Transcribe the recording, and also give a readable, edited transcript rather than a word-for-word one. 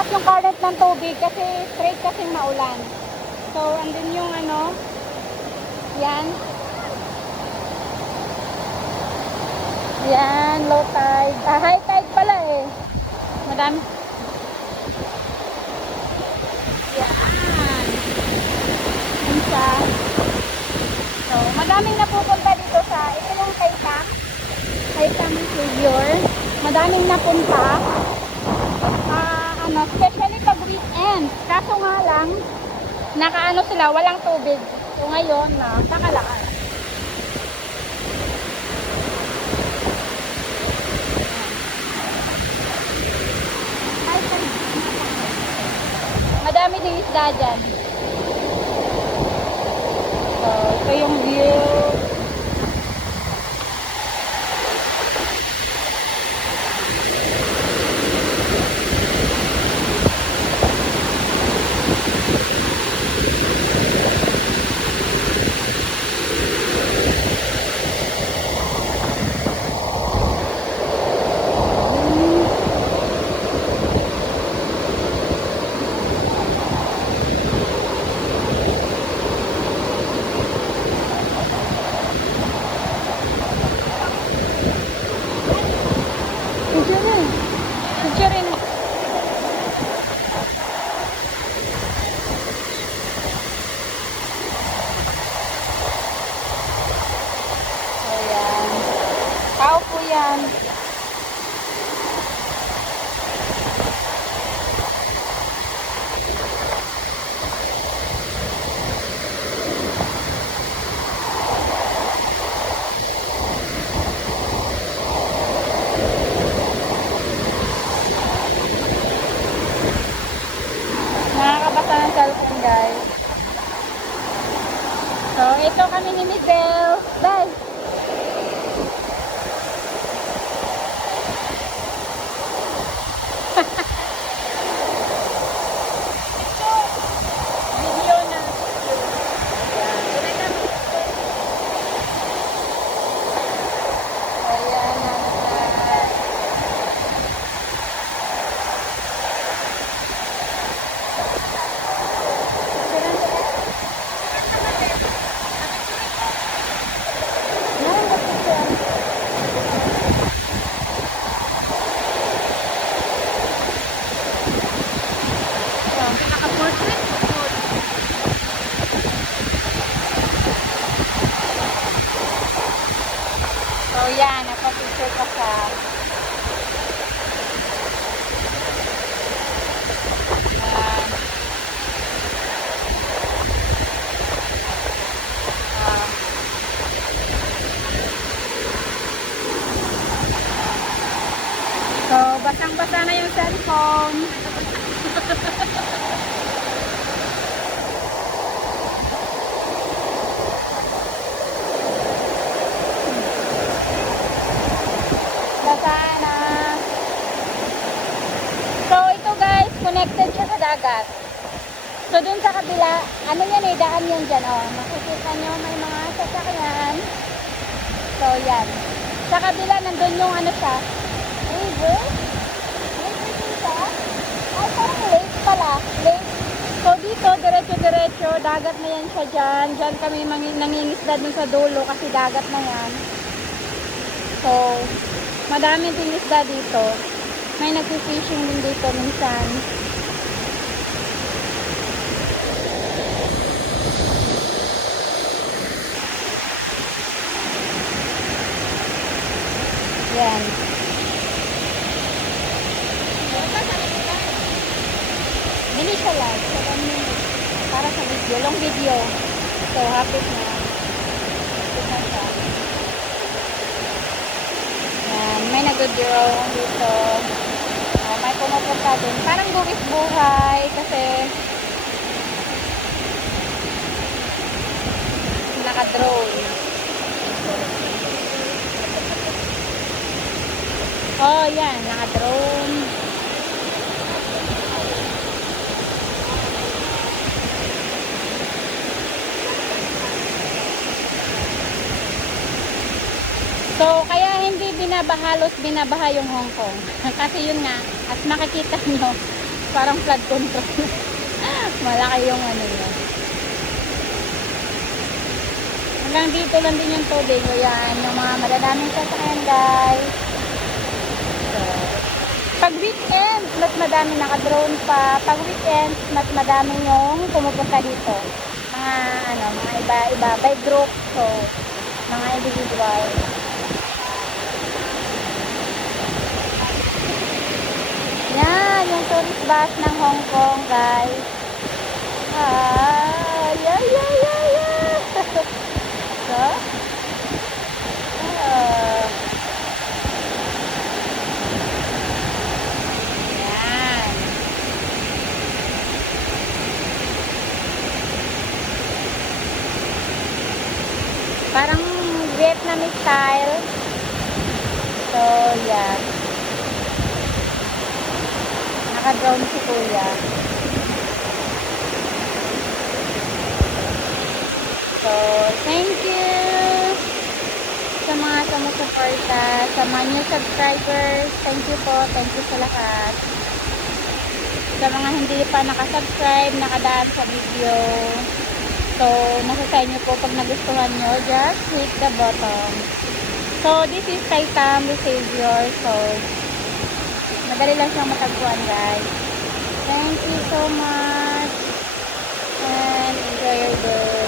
malakas yung current ng tubig kasi straight kasing maulan. So, andun yung ano, yan. Yan, low tide. High tide pala eh. Madami. Yan. Yan siya. So, madaming napupunta dito sa, ito yung Kaitang Savior. Madaming napunta. Especially pag weekend. Kaso nga lang, nakaano sila, walang tubig. So ngayon, nakalaan. Madami din isda dyan. So, ito yung view. Tao po yan. Nakakabasa ng cellphone, guys. So, ito kami ni Miguel. Bye! So yan, napapicture ka sa so basang-basa na yung cellphone. Sana. So, ito guys, connected siya sa dagat. So, dun sa kabila, ano yan eh, daan yan dyan, oh. Makikita nyo, may mga sasakyan. So, yan. Sa kabila, nandun yung ano siya, river. River din siya. Ay, parang lake pala. Lake. So, dito, diretso-diretso, dagat na yan siya dyan. Dyan kami nangingisda dun sa dulo kasi dagat na yan. So, madami din isda dito. May nag-fishing din dito minsan. Yan. Dili siya live. Para sa video. Long video. So, hapit na. Hapit na siya. May nag-drone dito. May pumupunta din. Parang buwis buhay kasi naka-drone. Oh, yan. Naka-drone. So, kaya hindi binabaha yung Hong Kong. Kasi yun nga, at makikita nyo, Parang flood control. Malaki yung ano niya. Hanggang dito lang din yung tubig. O yan, yung mga madadaming sasakyan guys. So, pag weekend, mas madami naka-drone pa. Pag weekend, mas madami yung pumupunta dito. Mga ano, mga iba-iba by group. So, mga individual. Yan, yung tourist bus ng Hong Kong, guys. Ah, yeah, yeah, yeah, yeah. So, yan. Parang Vietnamese style. So, yan. Naka-drone si Kuya. So, thank you sa mga sumusuporta, sa mga new subscribers. Thank you po. Thank you sa lahat. Sa mga hindi pa nakasubscribe, nakadaan sa video. So, nasa sa inyo po pag nagustuhan nyo, just hit the button. So, this is Taitam the Savior. So, madali lang siyang matagpuan, guys. Thank you so much. And enjoy your day.